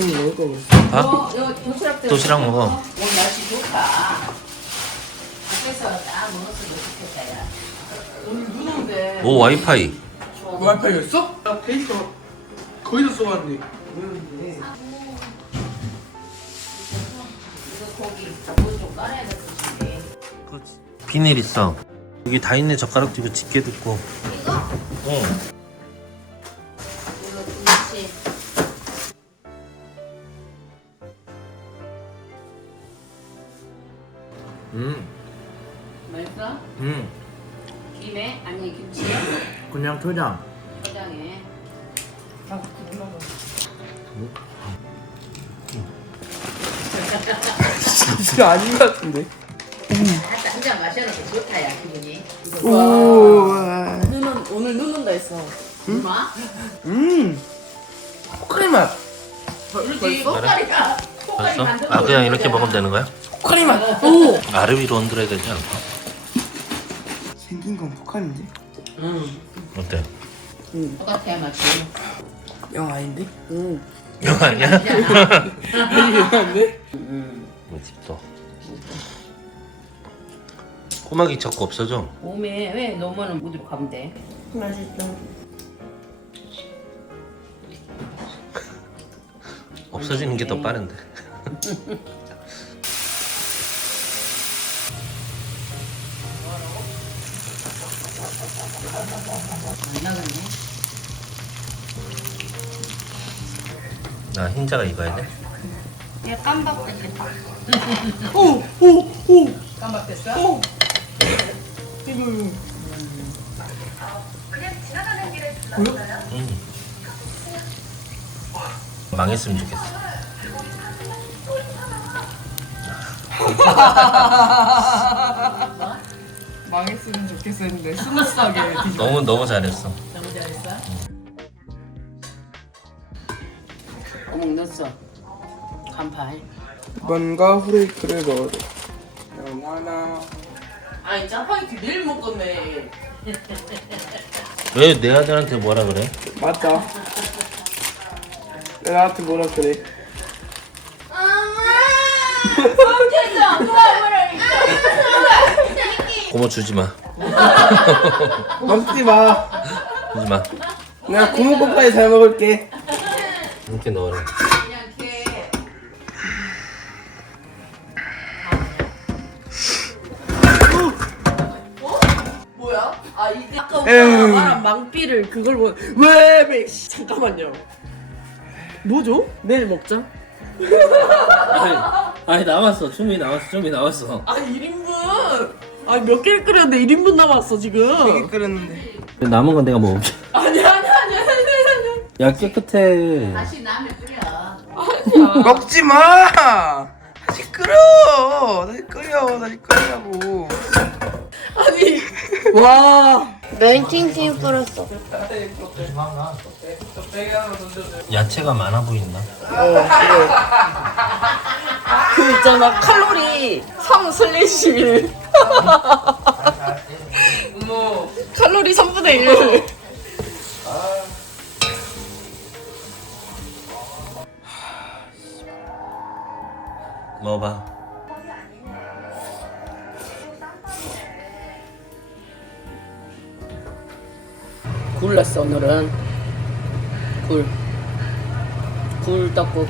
지금 먹을 거 그랬어. 밥? 이거 도시락 먹어. 오늘 날씨 좋다. 그래서 딱 먹었으면 좋겠다, 야. 오늘 눈 오는데. 오 와이파이. 와이파이였어? 나 데이터 거기서 써봤는데. 뭐였는데? 이거 고기, 물좀 깔아야 될 것인데. 비닐 있어. 여기 다 있네. 젓가락 뒤고 집게 듣고. 이거? 응. 이거 김치. 맛있어? 김에? 아니, 김치에? 그냥 초장. 초장에. 진짜 아닌 것 같은데. 한잔 마셔놓고 좋다, 야, 기분이. 오. 오늘 눈 온다 했어. 얼마? 포카리 맛. 그렇지, 꽃가리가. 꽃가리 벌써? 만들어. 아 그냥 이렇게 먹으면 되는 거야? 포카리 맛. 오. 아래 위로 얹어야 되지 않을까? 생긴 건 포카리인데. 어때? 똑같아, 맞지? 영 아닌데? 이거 아니야? 아닌데? 뭐 집도. 꼬막이 자꾸 없어져. 몸에 왜 너무는 무드로 가면 돼? 맛있어. 없어지는 게 더 빠른데. 안 나가네. 나 흰자가 익어야 돼. 얘 깜박 됐겠다. 오. 깜박됐어? 오. 이거. 망했으면 좋겠어. 망했으면 좋겠어 했는데 스무스하게 뒤집어. 너무 잘했어. 너무 잘했어? 어묵 넣었어. 간판. 뭔가 후레이크를 넣어줘. 영하나. 아니 짜파게티 내일 먹었네. 왜 내 아들한테 뭐라 그래? 맞다. 왜 나한테 뭐라 그래? 고모 주지 마. 먹지 마. 주지 마. 내가 고무고까지 잘 먹을게. 이렇게 넣어라. 그냥 이렇게. 뭐야? 아 이게 아까 에휴. 오빠가 말한 망피를 그걸 보. 왜? 잠깐만요. 뭐죠? 내일 먹자. 아니 남았어. 충분히 나왔어. 아 1인분. 아니 몇 개를 끓였는데 1인분 남았어 지금. 되게 끓였는데. 남은 건 내가 먹을게. 아니. 야 깨끗해. 다시 남에 끓여. 먹지 마. 다시 끓여. 다시 끓이라고. 아니. 와. 멘팅팅 뿌렸어. 야채가 많아 보인다. 그 있잖아 칼로리 3/1. 칼로리 3분의 1. 먹어봐. 굴 넣었어, 오늘은. 굴 떡국.